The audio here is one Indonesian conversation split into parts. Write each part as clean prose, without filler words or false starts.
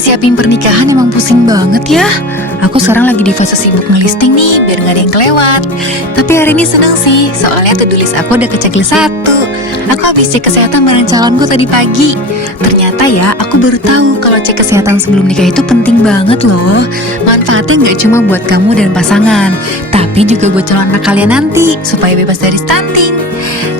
Persiapin pernikahan emang pusing banget ya. Aku sekarang lagi di fase sibuk ngelisting nih, biar gak ada yang kelewat. Tapi hari ini seneng sih, soalnya to-do list aku udah ke checklist 1. Aku habis cek kesehatan bareng calonku tadi pagi. Ternyata ya, aku baru tahu kalau cek kesehatan sebelum nikah itu penting banget loh. Manfaatnya gak cuma buat kamu dan pasangan, tapi juga buat calon anak kalian nanti, supaya bebas dari stunting.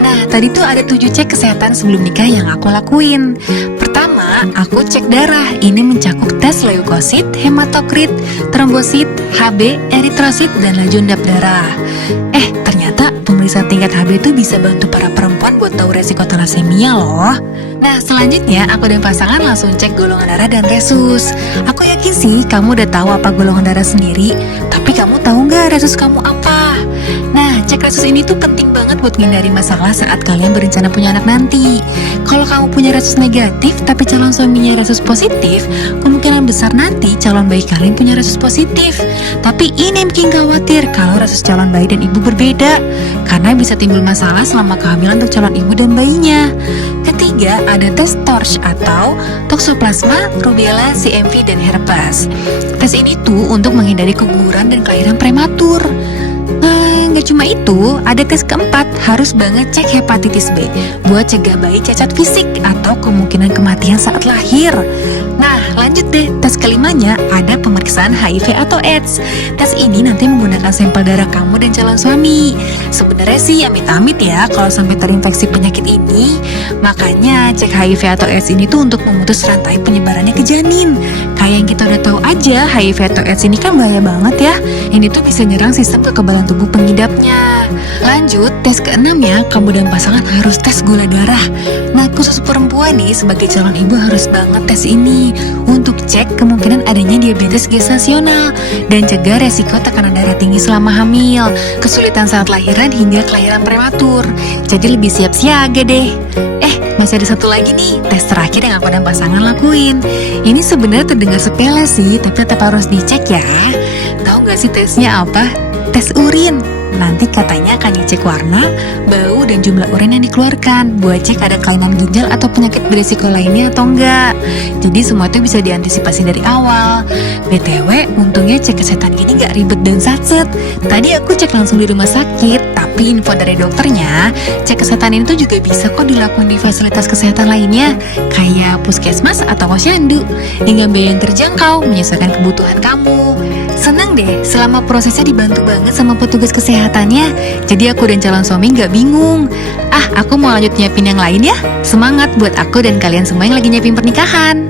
Nah, tadi tuh ada 7 cek kesehatan sebelum nikah yang aku lakuin. Pertama, aku cek darah. Ini mencakup tes leukosit, hematokrit, trombosit, HB, eritrosit, dan laju endap darah. Ternyata pemeriksaan tingkat HB itu bisa bantu para perempuan buat tahu resiko thalassemia loh. Nah, selanjutnya aku dan pasangan langsung cek golongan darah dan resus. Aku yakin sih kamu udah tahu apa golongan darah sendiri, tapi kamu tahu nggak resus kamu apa? Nah, cek resus ini tuh penting banget buat menghindari masalah saat kalian berencana punya anak nanti. Kalau kamu punya resus negatif tapi calon suaminya resus positif, kemungkinan besar nanti calon bayi kalian punya resus positif. Tapi ini bikin khawatir kalau resus calon bayi dan ibu berbeda, karena bisa timbul masalah selama kehamilan untuk calon ibu dan bayinya. Ketiga, ada tes TORCH atau Toxoplasma, Rubella, CMV, dan herpes. Tes ini tuh untuk menghindari keguguran dan kelahiran prematur. Nggak cuma itu, ada tes keempat, harus banget cek hepatitis B buat cegah bayi cacat fisik atau kemungkinan kematian saat lahir. Nah, lanjut deh, tes kelimanya ada pemeriksaan HIV atau AIDS. Tes ini nanti menggunakan sampel darah kamu dan calon suami. Sebenarnya sih amit-amit ya kalau sampai terinfeksi penyakit ini. Makanya cek HIV atau AIDS ini tuh untuk memutus rantai penyebarannya ke janin. Kayak yang kita udah tahu aja, HIV atau AIDS ini kan bahaya banget ya. Ini tuh bisa nyerang sistem kekebalan tubuh pengidapnya. Lanjut, tes keenam ya, kamu dan pasangan harus tes gula darah. Nah, khusus perempuan nih, sebagai calon ibu harus banget tes ini untuk cek kemungkinan adanya diabetes gestasional dan cegah resiko tekanan darah tinggi selama hamil, kesulitan saat lahiran hingga kelahiran prematur. Jadi lebih siap siaga deh. Masih ada satu lagi nih, tes terakhir yang aku dan pasangan lakuin. Ini sebenarnya terdengar sepele sih, tapi tetap harus dicek ya. Tahu nggak sih tesnya apa? Tes urin. Nanti katanya akan dicek warna, bau, dan jumlah urin yang dikeluarkan buat cek ada kelainan ginjal atau penyakit berisiko lainnya atau enggak. Jadi semua itu bisa diantisipasi dari awal. BTW, untungnya cek kesehatan gini gak ribet dan satset. Tadi aku cek langsung di rumah sakit, tapi info dari dokternya, cek kesehatan ini tuh juga bisa kok dilakukan di fasilitas kesehatan lainnya, kayak puskesmas atau posyandu, dengan biaya yang terjangkau, menyesuaikan kebutuhan kamu. Seneng deh, selama prosesnya dibantu banget sama petugas kesehatannya, jadi aku dan calon suami gak bingung. Aku mau lanjut nyiapin yang lain ya. Semangat buat aku dan kalian semua yang lagi nyiapin pernikahan.